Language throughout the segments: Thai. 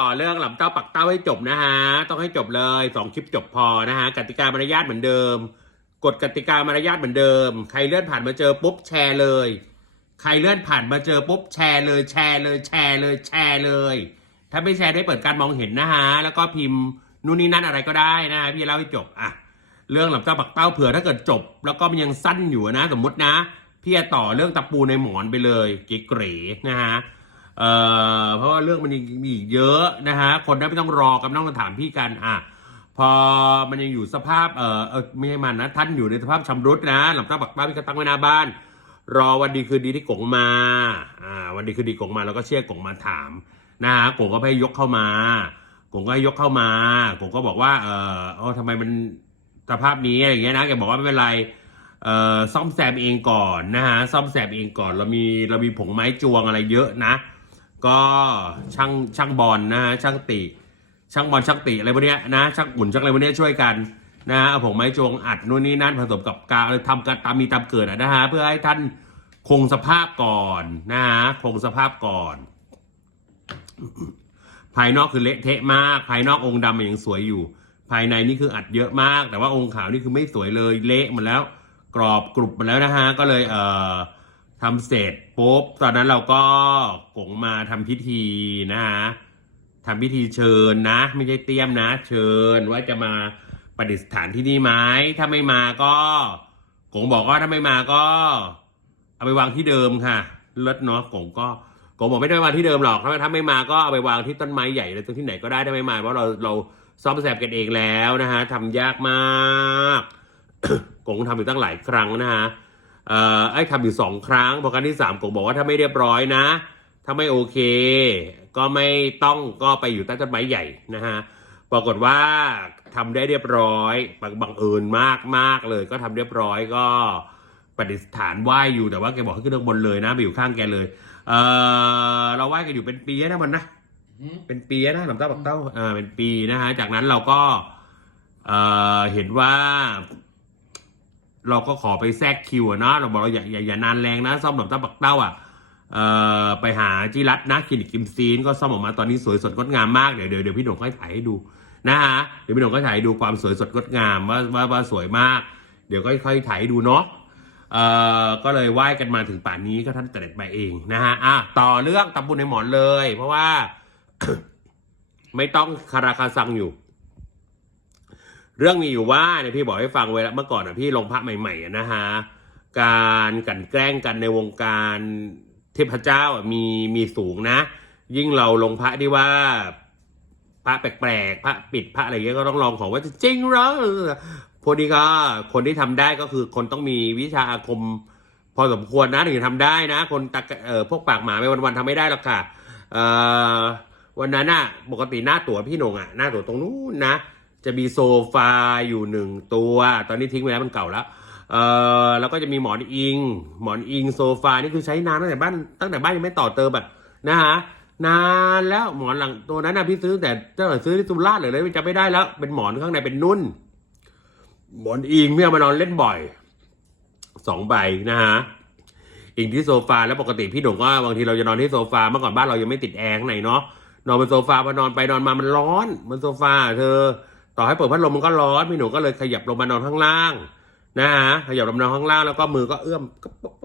ต่อเรื่องหลับเต้าปักเต้าให้จบนะฮะ ต้องให้จบเลยสองคลิปจบพอนะฮะกติกามารยาทเหมือนเดิมกฎกติกามารยาทเหมือนเดิม ใครเลื่อนผ่านมาเจอปุ๊บแชร์เลย ใครเลื่อนผ่านมาเจอปุ๊บแชร์เลยแชร์เลยแชร์เลยแชร์เลย ถ้าไม่แชร์ได้เปิดการมองเห็นนะฮะแล้วก็พิมพ์นู่นนี่นั่นอะไรก็ได้นะฮะพี่เล่าให้จบอะเรื่องหลับเต้าปักเต้าเผื่อถ้าเกิดจบ แล้วก็มันยังสั้นอยู่นะสมมตินะ พี่จะต่อเรื่องตะปูในหมอนไปเลยเก๋ๆนะฮะ เอ่อเพราะว่าเรื่องมันยังมีอีกเยอะนะฮะคนได้ไม่ต้องรอกันไม่ต้องถามพี่กันอะพอมันยังอยู่สภาพเออเออไม่ใช่มันนะท่านอยู่ในสภาพชำรุดนะหลับตาปักป้าพี่ก็ตั้งไว้หน้าบ้าน รอวันดีคืนดีที่กงมาอ่าวันดีคืนดีกงมาแล้วก็เชี่ยกงมาถามนะฮะกงก็ให้ยกเข้ามากงก็ให้ยกเข้ามากงก็บอกว่าเออเออทำไมมันสภาพนี้อะไรอย่างเงี้ยนะแกบอกว่าไม่เป็นไรเอ่อซ่อมแซมเองก่อนนะฮะซ่อมแซมเองก่อนเรามีเรามีผงไม้จวงอะไรเยอะนะ ก็ช่างช่างบอลนะฮะช่างติ ช่างบอลช่างติอะไรพวกเนี้ยนะช่างอุ่นช่างอะไรพวกเนี้ยช่วยกันนะฮะเอาผงไม้จวงอัดนู่นนี่นั่นผสมกับกาวทำกันตามมีตามเกิดนะฮะเพื่อให้ท่านคงสภาพก่อนนะฮะคงสภาพก่อน ภายนอกคือเละเทะมาก ภายนอกองค์ดำมันยังสวยอยู่ ภายในนี่คืออัดเยอะมาก แต่ว่าองค์ขาวนี่คือไม่สวยเลยเละหมดแล้ว กรอบกรุบหมดแล้วนะฮะก็เลยเอ่อ ทำเสร็จปุ๊บตอนนั้นเราก็กงมาทำพิธีนะฮะทำพิธีเชิญนะ ไม่ใช่เตรียมนะ เชิญว่าจะมาประดิษฐานที่นี่ไหมถ้าไม่มาก็กงบอกว่าถ้าไม่มาก็ เอาไปวางที่เดิมค่ะเลิศเนาะกงก็กงบอกไม่ได้วางที่เดิมหรอกถ้าถ้าไม่มาก็เอาไปวางที่ต้นไม้ใหญ่เลยตรงที่ไหนก็ได้ถ้าไม่มาเพราะเราเราซ่อมแซมกันเองแล้วนะฮะทำยากมากกงทำอยู่ตั้งหลายครั้งนะฮะ ไอ้ทำอยู่สองครั้งพอครั้งที่สามกงบอกว่าถ้าไม่เรียบร้อยนะ ถ้าไม่โอเค ก็ไม่ต้องก็ไปอยู่ใต้ต้นไม้ใหญ่นะฮะปรากฏว่าทำได้เรียบร้อยบังบังเอิญมากมากเลย ก็ทำเรียบร้อยก็ประดิษฐานไหว้อยู่แต่ว่าแกบอกให้ขึ้นข้างบนเลยนะไปอยู่ข้างแกเลย เออเราไหว้กันอยู่เป็นปีนะมันนะเป็นปีนะหลำเต้าปักเต้าเออเป็นปีนะฮะจากนั้นเราก็เออเห็นว่า เราก็ขอไปแทรกคิวเนาะเราบอกเราอย่าอย่าอย่านานแรงนะซ่อมหลำเต้าปักเต้าอะเอ่อไปหาจิรัตนะคลินิกกิมซีน ก็ซ่อมออกมาตอนนี้สวยสดงดงามมากเดี๋ยวเดี๋ยวเดี๋ยวพี่หนุ่มค่อยถ่ายให้ดูนะฮะเดี๋ยวพี่หนุ่มก็ถ่ายให้ดูความสวยสดงดงามว่าว่าว่าสวยมาก เดี๋ยวก็ค่อยถ่ายให้ดูเนาะเอ่อก็เลยไหว้กันมาถึงป่านนี้ก็ท่านเสด็จไปเองนะฮะอะต่อเรื่องตำบุญในหมอนเลย เพราะว่า ไม่ต้องคาราคาซังอยู่ เรื่องมีอยู่ว่าเนี่ยพี่บอกให้ฟังไว้แล้วเมื่อก่อนอะพี่ลงพระใหม่ๆนะฮะการกลันแกล้งกันในวงการเทพเจ้าอะมีมีสูงนะ ยิ่งเราลงพระที่ว่าพระแปลกๆพระปิดพระอะไรเงี้ยก็ต้องลองของว่าจะจริงหรอพอดีก็คนที่ทำได้ก็คือคนต้องมีวิชาอาคม พอสมควรนะถึงจะทำได้นะ คนตะเอ่อพวกปากหมาไปวันๆทำไม่ได้หรอกค่ะเอ่อวันนั้นน่ะปกติหน้าตั๋วพี่นงอะหน้าตั๋วตรงนู้นนะ จะมีโซฟาอยู่หนึ่งตัว ตอนนี้ทิ้งไปแล้วมันเก่าแล้วเอ่อแล้วก็จะมีหมอนอิง หมอนอิงโซฟานี่คือใช้นานตั้งแต่บ้านตั้งแต่บ้านยังไม่ต่อเติมแบบนะฮะนานแล้วหมอนหลังตัวนั้นนะพี่ซื้อแต่เจ้าหน่ซื้อที่สุราษฎร์เลยเลยจะไม่ได้แล้ว เป็นหมอนข้างในเป็นนุ่น หมอนอิงเพี่อามานอนเล่นบ่อยสองใบนะฮะอิงที่โซฟาแล้วปกติพี่หนุ่มก็บางทีเราจะนอนที่โซฟาเมื่อก่อนบ้านเรายังไม่ติดแอร์ข้างในเนาะนอนบนโซฟาพอนอนไปนอนมามันร้อนบนโซฟาเธอ ต่อให้เปิดพัดลมมันก็ร้อนพี่หนูก็เลยขยับลงมานอนข้างล่างนะฮะขยับลงมานอนข้างล่างแล้วก็มือก็เอื้อม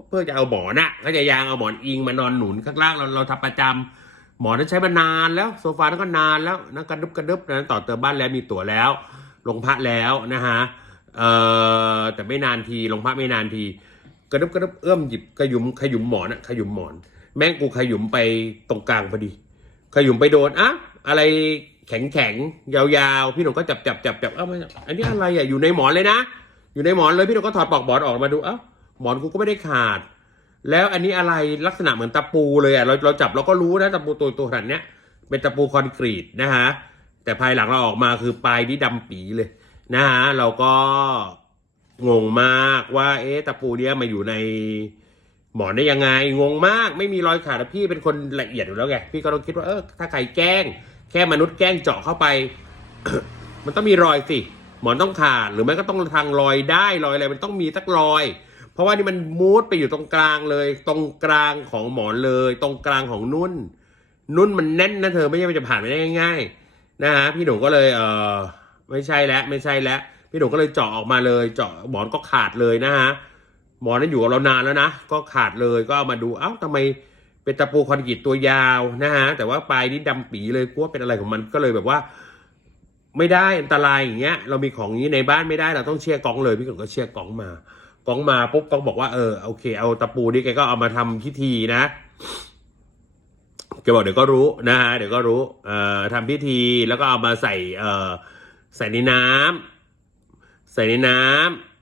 เพื่อจะเอาหมอนน่ะก็จะยางเอาหมอนอิงมานอนหนุนข้างล่างเราเราทำประจำหมอนนั้นใช้มานานแล้วโซฟานั้นก็นานแล้วนะกระดึบกระดึบนะต่อเติมบ้านแล้วมีตั๋วแล้ว ลงพระแล้วนะฮะเอ่อแต่ไม่นานทีลงพระไม่นานที กระดึบกระดึบเอื้อมหยิบขยุมขยุมหมอนอะขยุมหมอน แม่งกูขยุมไปตรงกลางพอดี ขยุมไปโดนอะอะไร แข็งแข็งๆยาวๆ พี่หนุ่มก็จับจับจับจับเอ้ามันอันนี้อะไรอะอยู่ในหมอนเลยนะ อยู่ในหมอนเลยพี่หนุ่มก็ถอดปลอกหมอนออกมาดูเอ้าหมอนกูก็ไม่ได้ขาด แล้วอันนี้อะไรลักษณะเหมือนตะปูเลยอะเราเราจับเราก็รู้นะตะปูตัวตัวขนาดเนี้ยเป็นตะปูคอนกรีตนะฮะแต่ภายหลังเราออกมาคือปลายนี่ดำปีเลยนะฮะเราก็งงมากว่าเอ๊ะตะปูเนี้ยมาอยู่ในหมอนได้ยังไงงงมากไม่มีรอยขาดพี่เป็นคนละเอียดอยู่แล้วไงพี่ก็ต้องคิดว่าเออถ้าใครแกล้ง แค่มนุษย์แกล้งเจาะเข้าไป มันต้องมีรอยสิ หมอนต้องขาดหรือไม่ก็ต้องทางรอยได้รอยอะไรมันต้องมีสักรอย เพราะว่านี่มันมูดไปอยู่ตรงกลางเลย ตรงกลางของหมอนเลย ตรงกลางของนุ่น นุ่นมันแน่นนะเธอไม่ใช่ว่าจะผ่านไปได้ง่าย ๆ นะฮะพี่หนูก็เลยเออไม่ใช่แล้วไม่ใช่แล้วพี่หนูก็เลยเจาะออกมาเลย เจาะหมอนก็ขาดเลยนะฮะหมอนนั้นอยู่กับเรานานแล้วนะก็ขาดเลยก็เอามาดูเอ้าทำไม เป็นตะปูคอนกรีตตัวยาวนะฮะแต่ว่าปลายนี่ดำปีเลยกลัวเป็นอะไรของมันก็เลยแบบว่า ไม่ได้อันตรายอย่างเงี้ย เรามีของอย่างนี้ในบ้านไม่ได้เราต้องเชียร์กองเลยพี่หนูก็เชียร์กองมากองมาปุ๊บกองบอกว่าเออโอเค เอาตะปูนี่แกก็เอามาทำพิธีนะแกบอกเดี๋ยวก็รู้นะฮะเดี๋ยวก็รู้เอ่อทำพิธีแล้วก็เอามาใส่เอ่อใส่ในน้ำใส่ในน้ำ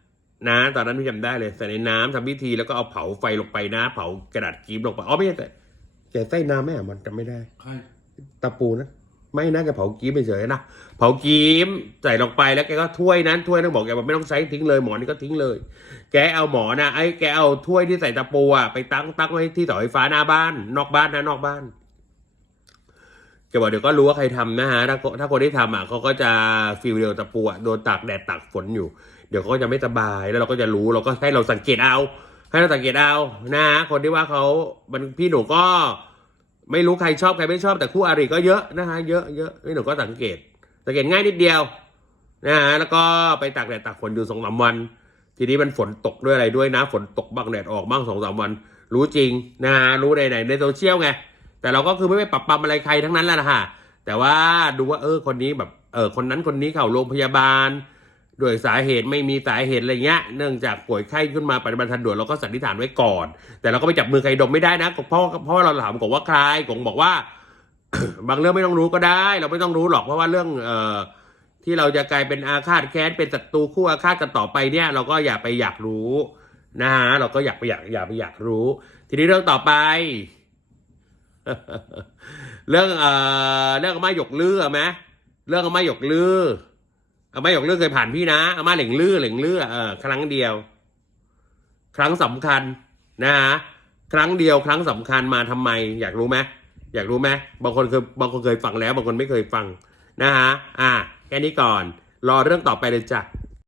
นะตอนนั้นพี่จำได้เลยใส่ในน้ำทำพิธีแล้วก็เอาเผาไฟลงไปนะ เผากระดาษกีบลงไปอ๋อไม่ใช่แต่แกใส่น้ำไหมอะมันจำไม่ได้ใครตะปูนะไม่น่าจะเผากีบไปเฉยๆนะเผากีบใส่ลงไปแล้วแกก็ถ้วยนั้นถ้วยนั้นบอกแกว่าไม่ต้องใช้ทิ้งเลยหมอนี่ก็ทิ้งเลย แกเอาหมอนะไอ้แกเอาถ้วยที่ใส่ตะปูอะไปตั้งตั้งไว้ที่เสาไฟฟ้าหน้าบ้าน นอกบ้านนะนอกบ้านแกบอกเดี๋ยวก็รู้ว่าใครทำนะฮะถ้าถ้าคนที่ทำอะเขาก็จะฟิลเดียวตะปูอะโดนตากแดดตากฝนอยู่เดี๋ยวเขาก็จะไม่สบายแล้วเราก็จะรู้เราก็ให้เราสังเกตเอา ให้เราสังเกตเอานะฮะคนที่ว่าเขามันพี่หนูก็ไม่รู้ใครชอบใครไม่ชอบแต่คู่อาริก็เยอะนะฮะเยอะเยอะพี่หนูก็สังเกต สังเกตง่ายนิดเดียวนะฮะแล้วก็ไปตากแดดตากฝนอยู่สองสามวัน ทีนี้มันฝนตกด้วยอะไรด้วยนะ ฝนตกบ้างแดดออกบ้างสองสามวัน รู้จริงนะฮะรู้ในไหนในโซเชียลไงแต่เราก็คือไม่ไปปรับปรำอะไรใครทั้งนั้นแหละนะฮะแต่ว่าดูว่าเออคนนี้แบบเออคนนั้นคนนี้เข้าโรงพยาบาล ด้วยสาเหตุไม่มีสาเหตุอะไรเงี้ย เนื่องจากป่วยไข้ขึ้นมาปฏิบัติทันด่วนเราก็สันนิษฐานไว้ก่อน แต่เราก็ไปจับมือใครดมไม่ได้นะเพราะเพราะว่าเราถามกงว่าใครกงบอกว่า บางเรื่องไม่ต้องรู้ก็ได้ เราไม่ต้องรู้หรอกเพราะว่าเรื่องเอ่อที่เราจะกลายเป็นอาฆาตแค้นเป็นศัตรูคู่อาฆาตกันต่อไปเนี่ย เราก็อย่าไปอยากรู้นะฮะเราก็อยากไปอยากอย่าไปอยากรู้ ทีนี้เรื่องต่อไป เรื่องเอ่อเรื่องม่าหยกลือไหมเรื่องม่าหยกลือ อาม่าหยกเลือเคยผ่านพี่นะอาม่าเหล่งลือเหล่งลือเออครั้งเดียว ครั้งสำคัญนะฮะครั้งเดียวครั้งสำคัญมาทำไม อยากรู้ไหมอยากรู้ไหมบางคนเคยบางคนเคยฟังแล้ว บางคนไม่เคยฟังนะฮะอ่าแค่นี้ก่อน รอเรื่องต่อไปเลยจ้ะ